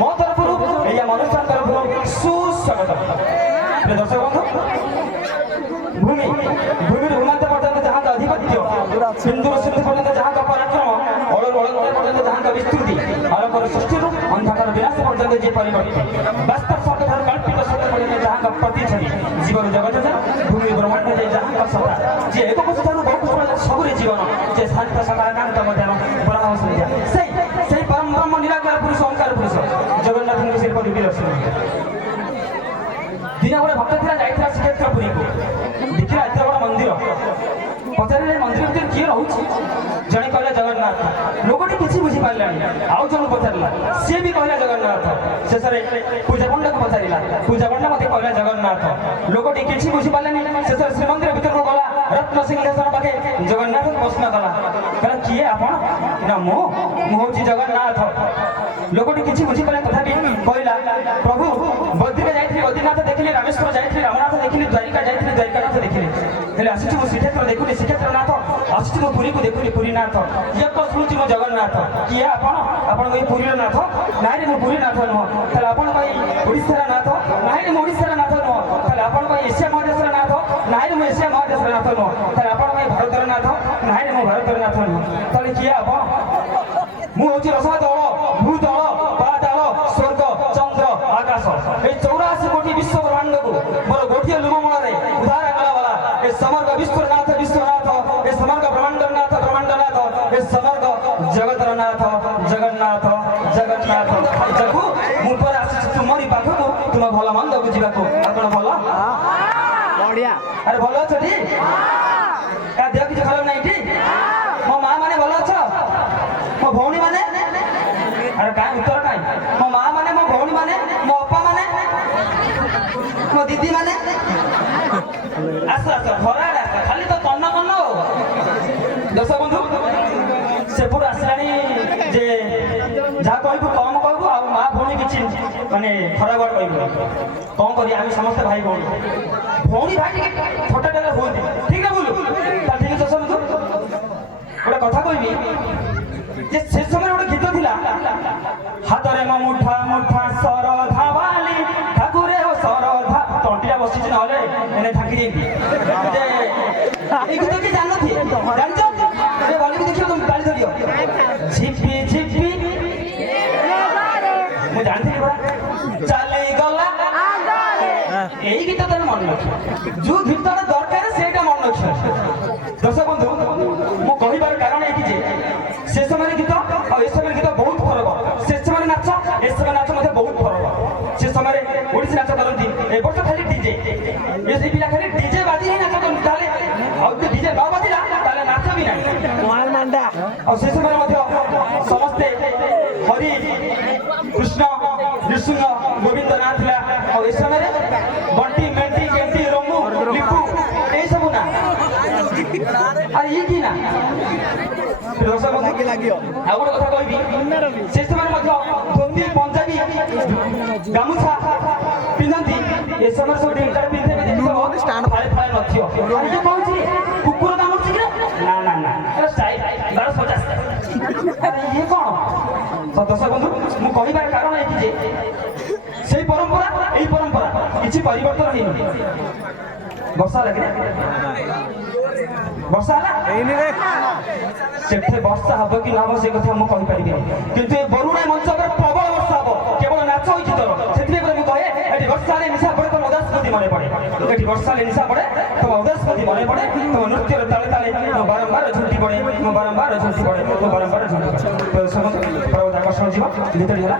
ମୋ ତରଫରୁ ଏହି ଆମ ଅନୁଷ୍ଠାନ ତରଫରୁ ସୁସ୍ୱାଗତ। ଦର୍ଶକ ବନ୍ଧୁ, ଭୂମିରୁ ଭୂମାନ୍ତ ପର୍ଯ୍ୟନ୍ତ ଯାହାଙ୍କ ଆଧିପତ୍ୟ, ସିନ୍ଧୁରୁ ସିନ୍ଧୁ ପର୍ଯ୍ୟନ୍ତ ଯାହାଙ୍କ ପରାକ୍ରମ, ଅଳରୁ ଅଳଙ୍କାର ପର୍ଯ୍ୟନ୍ତ ଯାହାଙ୍କ ବିସ୍ତୃତି, ଆଲୋକର ସୃଷ୍ଟିରୁ ଅନ୍ଧକାର ବିନାଶ ପର୍ଯ୍ୟନ୍ତ ଯେ ପରିବର୍ତ୍ତନ, ବାସ୍ତବ ସତ୍ୟଠାରୁ କଳ୍ପିତ ସତ୍ୟ ପର୍ଯ୍ୟନ୍ତ ଯାହାଙ୍କ ପ୍ରତିଛବି, ଜୀବନ ଜଗତ ଭୂମି ବ୍ରହ୍ମାଣ୍ଡ ଯେ ଯାହାଙ୍କ ସତ୍ତା, ଯେ ଏକ କୋଷଠାରୁ ବହୁ ସବୁରେ ଜୀବନ, ଯେ ଶାନ୍ତ ସକାରାକାନ୍ତ ମଧ୍ୟମ ବ୍ରହ୍ମ ସନ୍ଧ୍ୟା, সেই ପରମ ବ୍ରହ୍ମ ନିରାକାର ପୁରୁଷ ଓଙ୍କାର ପୁରୁଷ ଜଗନ୍ନାଥଙ୍କୁ ସେ ପରି ଦର୍ଶନ। ଦିନ ଗୋଟେ ଭକ୍ତ ଥିଲା, ଯାଇଥିଲା ଶ୍ରୀକ୍ଷେତ୍ର ପୁରୀକୁ, ଦେଖିଲା ଏତେ ବଡ଼ ମନ୍ଦିର, ପଚାରିଲେ ମନ୍ଦିର ଭିତରେ କିଏ ରହୁଛି? ଜଣେ କହିଲା ଜଗନ୍ନାଥ। ଲୋକଟି କିଛି ବୁଝିପାରିଲାନି, ଆଉ ଜଣକୁ ପଚାରିଲା, ସିଏ ବି କହିଲା ଜଗନ୍ନାଥ। ଶେଷରେ ପୂଜା ପଣ୍ଡାକୁ ପଚାରିଲା, ପୂଜା ପଣ୍ଡା ମୋତେ କହିଲା ଜଗନ୍ନାଥ। ଲୋକଟି କିଛି ବୁଝିପାରିଲାନି, ଶେଷରେ ଶ୍ରୀମନ୍ଦିର ଭିତରକୁ ଗଲା, ରତ୍ନ ସିଂହାସନ ପାଖେ ଜଗନ୍ନାଥଙ୍କୁ ପ୍ରଶ୍ନ କଲା, କହିଲା କିଏ ଆପଣ? ନା ମୁଁ ହେଉଛି ଜଗନ୍ନାଥ। ଲୋକଟି କିଛି ବୁଝିପାରିଲାନି, ତଥାପି କହିଲା, ପ୍ରଭୁ ବଦ୍ରୀରେ ଯାଇଥିଲି ବଦ୍ରୀନାଥ ଦେଖିଲି, ରାମେଶ୍ୱର ଯାଇଥିଲି ରାମନାଥ ଦେଖିଲି, ଦ୍ୱାରିକା ଯାଇଥିଲି ଦ୍ୱାରିକାନାଥ ଦେଖିଲି, ହେଲେ ଆସିଛି ମୁଁ ଶ୍ରୀକ୍ଷେତ୍ର ଦେଖୁନି ଶ୍ରୀକ୍ଷେତ୍ରନାଥ, ଆସିଛି ମୁଁ ପୁରୀକୁ ଦେଖୁନି ପୁରୀନାଥ। ଇଏ ତ ଶୁଣୁଛି ମୁଁ ଜଗନ୍ନାଥ। କିଏ ଆପଣ? ଆପଣଙ୍କ ଏଇ ପୁରୀର ନାଥ? ନାଇଁରେ ମୁଁ ପୁରୀ ନାଥ ନୁହଁ। ତାହେଲେ ଆପଣଙ୍କ ଏଇ ଓଡ଼ିଶାର ନାଥ? ନାଇଁରେ ମୁଁ ଓଡ଼ିଶାର ନାଥ ନୁହଁ। ତାହେଲେ ଆପଣଙ୍କ ଏଇ ଏସିଆ ମହାଦେଶର ନାଥ? ନାଇଁରେ ମୁଁ ଏସିଆ ମହାଦେଶର ନାଥ ନୁହଁ। ତାହେଲେ ଆପଣଙ୍କ ଏଇ ଭାରତର ନାଥ? ନାଇଁରେ ମୁଁ ଭାରତର ନାଥ ନୁହଁ। ତାହେଲେ କିଏ ଆପଣ? ମୁଁ ହେଉଛି ରସାତଳ, ଭୂତଳ, ପାତାଳ, ସ୍ୱର୍ଗ, ଚନ୍ଦ୍ର, ଆକାଶ, এই 84 কোটি বিশ্ব ব্রহ্মাণ্ডକୁ ମୋର ଗୋଟିଏ ଲୁମମୂଳରେ ଉଦ୍ଧାର କଲାବାଲା ଏ ସମଗ୍ର ବିଶ୍ୱନାଥ ବିଶ୍ୱନାଥ, ଏ ସମଗ୍ର ବ୍ରହ୍ମାଣ୍ଡର ନାଥ ବ୍ରହ୍ମାଣ୍ଡନାଥ, ଏ ସମଗ୍ର ଜଗତର ନାଥ ଜଗନ୍ନାଥ ଜଗନ୍ନାଥ। ଯାକୁ ମୁଁ ପରେ ଆସିଛି ତୁମରି ପାଖକୁ ତୁମ ଭଲ ମନ୍ଦ ବୁଝିବାକୁ। ଆପଣ ଭଲ? ବଢିଆ। ଆରେ ଭଲ ଅଛ ଟି? ତା ଦେହ କିଛି ଖରାପ ନାହିଁ ଟି? ମୋ ମା ମାନେ ଭଲ ଅଛ? ମୋ ଭଉଣୀ ମାନେ? ଆରେ କାହିଁ ଉତ୍ତର କାହିଁ? ମୋ ମା ମାନେ, ମୋ ଭଉଣୀ ମାନେ, ମୋ ଅପା ମାନେ, ମୋ ଦିଦି ମାନେ? ଆସ ଆସ, ଘର ଆଡେ ଆସ, ଖାଲି ତ ତନ୍ନ ତନ୍ନ। ଦର୍ଶକ ବନ୍ଧୁ, ସେପଟୁ ଆସିଲାଣି ଯେ ଯାହା କହିବୁ କମ କହିବୁ, ଆଉ ମା ଭଉଣୀ କିଛି ମାନେ ଖରାପ ୱାର୍ଡ କହିବୁ। କଣ କରିବା, ଆମେ ସମସ୍ତେ ଭାଇ ଭଉଣୀ। ଭଉଣୀ ଭାଇ ଟିକେ ଛୋଟ ଟାରେ ହୁଅନ୍ତି, ଠିକ ନା ଭୁଲ? ତା ଠିକ। ଦର୍ଶକ ବନ୍ଧୁ, ଗୋଟେ କଥା କହିବି যে সে সময় ଗୋଟେ গীত ଥିଲା, হাতরে মো মুঠা মুঠা সরধা বালি ঠাকুরে ও সরধা, তন্টিটা বসিছে নহলে এনে ঠাকি দিই। এই গীত কি জানো? জানিছ? যে বলিকি দেখিও, তুমি গালি ধরিও, ঝিপি ঝিপি ମୁଁ ଜାଣିଥିଲି ପରା, ଚାଲିଗଲା। এই গীত ତମେ ମନେ ରଖିବ, ଯୋଉ ଗୀତଟା ଦରକାର ସେଇଟା ମନେ ରଖିବ। ଦର୍ଶକ ବନ୍ଧୁ, ମୁଁ କହିବାର କାରଣ ଏଇଠି ଯେ ସେ ସମୟରେ ଗୀତ ଆଉ ଏ ସମୟରେ ଗୀତ ବହୁତ ଫରକ। ସେ ସମୟରେ ନାଚ, ଏ ସମୟରେ ନାଚ ମଧ୍ୟ ବହୁତ ଫରକ। ସେ ସମୟରେ ଓଡ଼ିଶୀ ନାଚ କରନ୍ତି, ଏ ବର୍ଷ ଖାଲି ଡିଜେ। ଏ ପିଲା ଖାଲି ଡିଜେ ବାଜି ହିଁ ନାଚ କରନ୍ତି, ତାହେଲେ ଆଉ ଯଦି ଡିଜେ ନ ବାଜିଲା ତାହେଲେ ନାଚ ବି ନାହିଁ। ଆଉ ସେ ସମୟରେ ମଧ୍ୟ ସମସ୍ତେ ହରି କୃଷ୍ଣ ନୃସିଂହ ଗୋବିନ୍ଦ ନାଁ ଥିଲା। ଆଉ ଏ ସମୟରେ ବଣ୍ଟି ମେଣ୍ଟି କେଣ୍ଟି ରମୁ ଲିପୁ ଏଇସବୁ ନା। ଆରେ ଇଏ କି ନା? ଆଉ ଗୋଟେ କଥା କହିବି, ସେ ସମୟରେ ମଧ୍ୟ ଧୋତି ପଞ୍ଜାବୀ ଗାମୁଛା ପିନ୍ଧନ୍ତି। ଏ ସମୟରେ ସବୁ ଡିଜିଟାଲ ପିନ୍ଧିବେ, ଫାଳେ ଫାଳେ ନଥିବ। ଇଏ କହୁଛି କୁକୁର କାମୁଡୁଛି କି? ନା ନା ନା, ଷ୍ଟାଇଲ 1250। ଆରେ ଇଏ କଣ? ଦର୍ଶକ ବନ୍ଧୁ, ମୁଁ କହିବାର କାରଣ ଏଠି ଯେ ସେଇ ପରମ୍ପରା ଏଇ ପରମ୍ପରା କିଛି ପରିବର୍ତ୍ତନ ହେଇନି। ବର୍ଷା ହେଲା କି? ବର୍ଷା ହେଲା? ସେଠି ବର୍ଷା ହବ କି ନ ହବ ସେ କଥା ମୁଁ କହିପାରିବିନି, କିନ୍ତୁ ଏ ବରୁଣା ମଞ୍ଚ ଉପରେ ପ୍ରବଳ ବର୍ଷା ହବ। କେବଳ ନାଚ ହୋଇଛି ତୋର, ସେଥିପାଇଁ ମୁଁ କହେ ଏଠି ବର୍ଷା ହେଲେ ନିଶା ପଡେ, ତମ ଉଦାସ ସ୍ମୃତି ମନେ ପଡେ। ଏଠି ବର୍ଷା ହେଲେ ନିଶା ପଡେ, ତମ ଉଦାସ ସ୍ମୃତି ମନେ ପଡେ। ତମ ନୃତ୍ୟର ତାଳେ ତାଳେ ମୁଁ ବାରମ୍ବାର ଝୁଣ୍ଟି ପଡେ, ମୁଁ ବାରମ୍ବାର ଝୁଣ୍ଟି ପଡେ, ମୁଁ ବାରମ୍ବାର ଝୁଣ୍ଟି ପଡେ। ଆକର୍ଷଣ ଯିବ ଯେତେବେଳେ ହେଲା